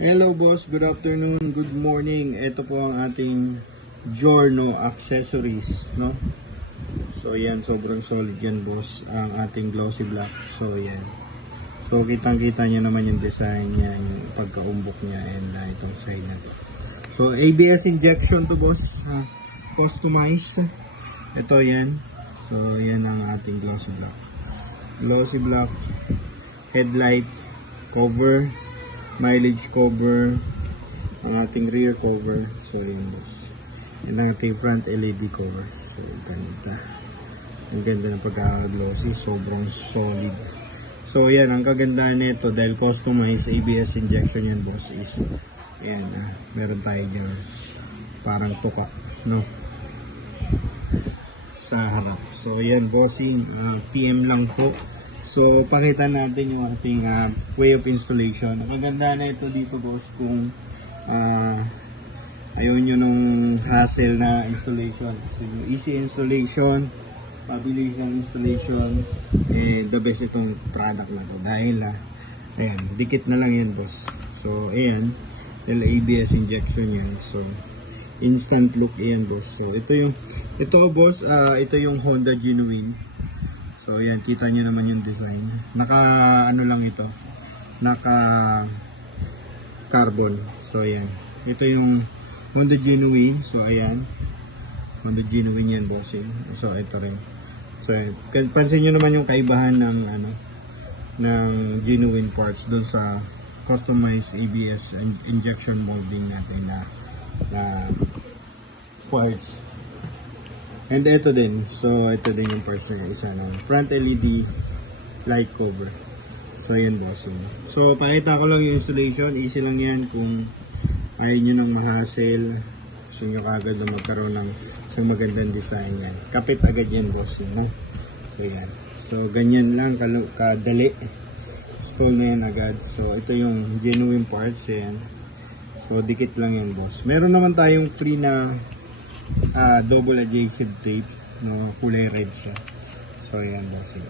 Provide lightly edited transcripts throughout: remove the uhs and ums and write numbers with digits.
Hello boss, good afternoon, good morning. Ito po ang ating Giorno accessories, no? So yan, sobrang solid yan boss, ang ating glossy black. So yan. So kitang-kita niya naman yung design niya, yung pagkaumbok niya and itong side na to. So ABS injection to boss, customized. Ito yan. So yan ang ating glossy black. Glossy black, headlight cover, mileage cover, ang ating rear cover. So yun boss. Yan ang ating front LED cover. So ganda. Ang ganda ng pagka-glossy, sobrang solid. So yan, ang kagandahan nito dahil customized ABS injection yan boss is ayan, meron tayo dyan parang tuka, no, sa harap. So yan bossing, PM lang po. So pakita natin yung ating way of installation. Ang kagandahan na ito dito boss, kung ayaw nyo nung hassle na installation, so yung easy installation, pabilis ang installation, the best itong product na to dahil ayan, dikit na lang yan boss. So ayan, ABS injection yan, so instant look yan boss. So ito boss, ito yung Honda Genuine. So ayan, kita nyo naman yung design, naka ano lang ito, naka carbon. So ayan, ito yung Honda Genuine. So ayan, Honda Genuine yan bossing. So ito rin. So pansin nyo naman yung kaibahan ng ng genuine parts doon sa customized ABS and injection molding natin na parts. And ito din. So ito din yung parts na isa ng front LED light cover. So yan bossing. So pakita ko lang yung installation. Easy lang yan kung ayaw nyo nang ma-hassle, gusto nyo kagad na magkaroon ng isang magandang design yan. Kapit agad yan bossing, no? So yan. So ganyan lang kadali. Install na yan agad. So ito yung genuine parts yan. So dikit lang yan boss. Meron naman tayong free na double adhesive tape, no, kulay red siya. So yan bossing.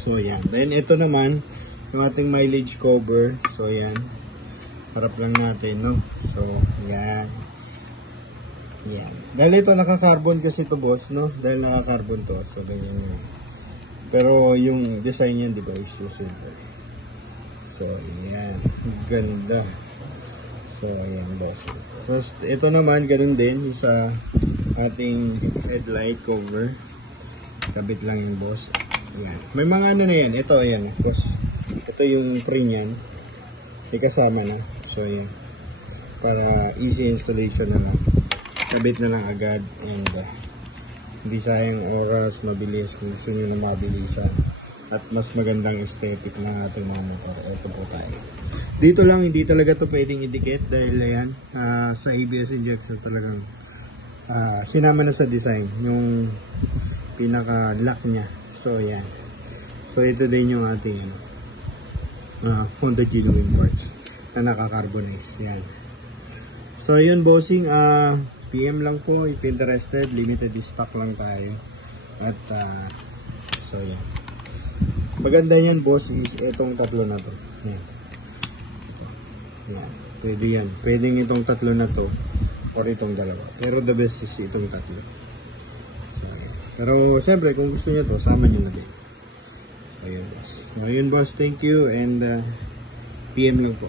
So yan. Then ito naman yung ating mileage cover. So yan. Harap lang natin, no? So yan. Yan. Dahil ito naka-carbon kasi ito boss, no? Dahil naka-carbon to. So ganyan yun. Pero yung design niyan, di ba, is silver. So yan. Ganda. So ayan boss. First, ito naman ganun din sa ating headlight cover. Kabit lang yung boss. Yan. May mga ano na yan. Ito ayan. Boss. Ito yung free niyan. May kasama na. So ayan. Para easy installation na lang. Kabit na lang agad and hindi sayang oras, mabilis kung gusto nyo na mabilisan at mas magandang aesthetic ng ating mga motor. Ito po tayo. Dito lang, hindi talaga to pwedeng idikit dahil ayan, sa ABS injection talagang sinama na sa design yung pinaka lock nya. So ayan. So ito din yung ating Honda Genuine parts na naka-carbonize. Yan. So yun bossing, PM lang po if interested, limited stock lang tayo. At so yan. Maganda yan boss is itong tatlo na to. Yan. Yan. Pwede yan. Pwedeng itong tatlo na to or itong dalawa. Pero the best is itong tatlo. So, pero syempre kung gusto niyo to, sama niyo na din. Ayun boss. Ayun boss, thank you and PM lang po.